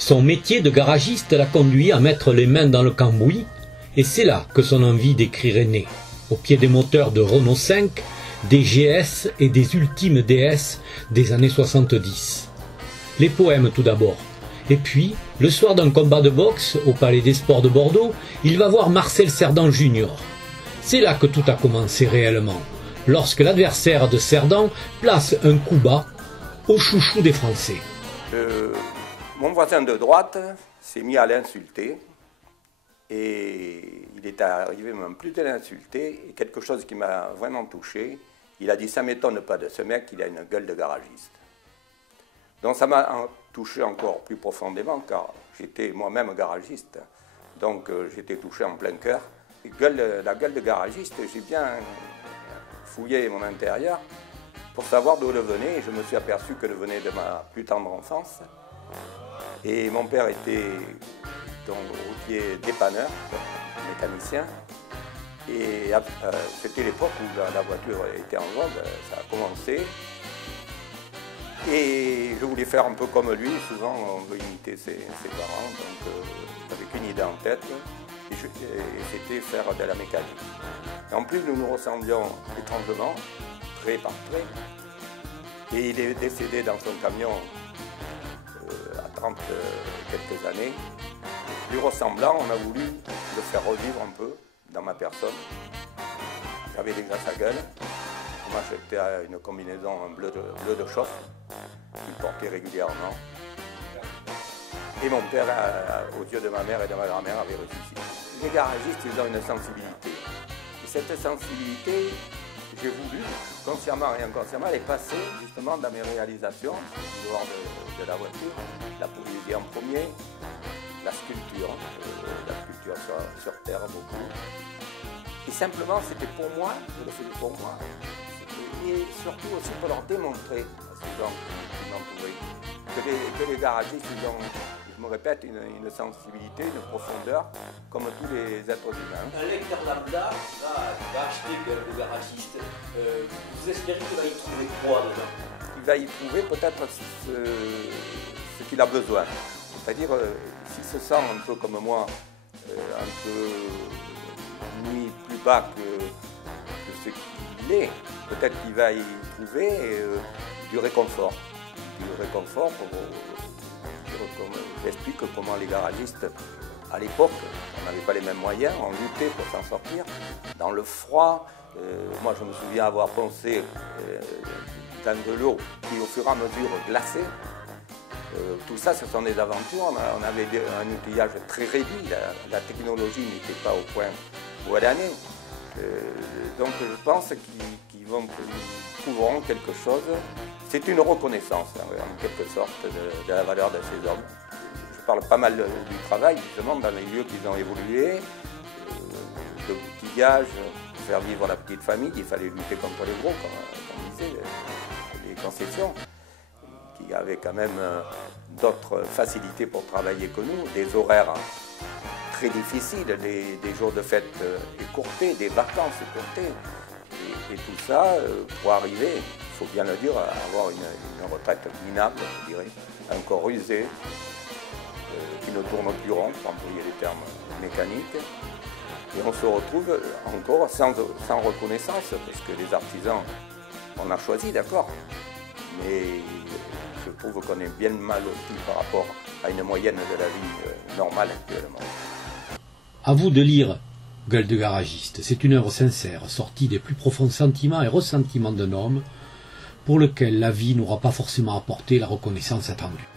Son métier de garagiste l'a conduit à mettre les mains dans le cambouis, et c'est là que son envie d'écrire est née, au pied des moteurs de Renault 5, des GS et des ultimes DS des années 70. Les poèmes tout d'abord, et puis, le soir d'un combat de boxe au Palais des Sports de Bordeaux, il va voir Marcel Cerdan Junior. C'est là que tout a commencé réellement, lorsque l'adversaire de Cerdan place un coup bas au chouchou des Français. Mon voisin de droite s'est mis à l'insulter et il est arrivé même plus de l'insulter, et quelque chose qui m'a vraiment touché, il a dit « ça ne m'étonne pas de ce mec, il a une gueule de garagiste ». Donc ça m'a touché encore plus profondément car j'étais moi-même garagiste, donc j'étais touché en plein cœur. La gueule de garagiste, j'ai bien fouillé mon intérieur pour savoir d'où elle venait, et je me suis aperçu qu'elle venait de ma plus tendre enfance. Et mon père était donc routier dépanneur, mécanicien, et c'était l'époque où la voiture était en vogue, ça a commencé. Et je voulais faire un peu comme lui, souvent on veut imiter ses parents, donc j'avais qu'une idée en tête, et c'était faire de la mécanique. Et en plus nous nous ressemblions étrangement, trait par trait, et il est décédé dans son camion à 30 quelques années. Lui ressemblant, on a voulu le faire revivre un peu dans ma personne. J'avais déjà sa gueule. On m'a acheté une combinaison bleu de chauffe qu'il portait régulièrement. Et mon père, aux yeux de ma mère et de ma grand-mère, avait ressuscité. Les garagistes, ils ont une sensibilité. Et cette sensibilité, j'ai voulu, consciemment et inconsciemment, les passer justement dans mes réalisations, dehors de la voiture, la poésie en premier, la sculpture sur terre beaucoup. Et simplement, c'était pour moi, je le faisais pour moi, et surtout aussi pour leur démontrer à ces gens qui m'entouraient que les garagistes, ils ont, je me répète, une sensibilité, une profondeur, comme tous les êtres humains. Un lecteur lambda va acheter le garagiste. Vous espérez qu'il va y trouver quoi dedans? Il va y trouver peut-être ce qu'il a besoin. C'est-à-dire, s'il se sent un peu comme moi, un peu mis plus bas que ce qu'il est, peut-être qu'il va y trouver du réconfort. Du réconfort pour j'explique comment les garagistes, à l'époque, on n'avait pas les mêmes moyens, on luttait pour s'en sortir. Dans le froid, moi je me souviens avoir poncé dans de l'eau qui au fur et à mesure glaçait. Tout ça, ce sont des aventures. On avait un outillage très réduit, la technologie n'était pas au point où elle en est. Donc je pense qu'ils trouveront quelque chose. C'est une reconnaissance, en quelque sorte, de la valeur de ces hommes. Je parle pas mal du travail, justement, dans les lieux qu'ils ont évolué, de l'outillage, pour faire vivre la petite famille. Il fallait lutter contre les gros, comme on disait, les concessions, qui avaient quand même d'autres facilités pour travailler que nous, des horaires très difficiles, des jours de fête écourtés, des vacances écourtées. Et tout ça, pour arriver, il faut bien le dire, à avoir une retraite minable, je dirais, un corps usé, qui ne tourne plus rond, pour employer les termes mécaniques. Et on se retrouve encore sans reconnaissance, parce que les artisans, on a choisi, d'accord, mais je trouve qu'on est bien mal loti par rapport à une moyenne de la vie normale actuellement. À vous de lire Gueule de garagiste. C'est une œuvre sincère, sortie des plus profonds sentiments et ressentiments d'un homme pour lequel la vie n'aura pas forcément apporté la reconnaissance attendue.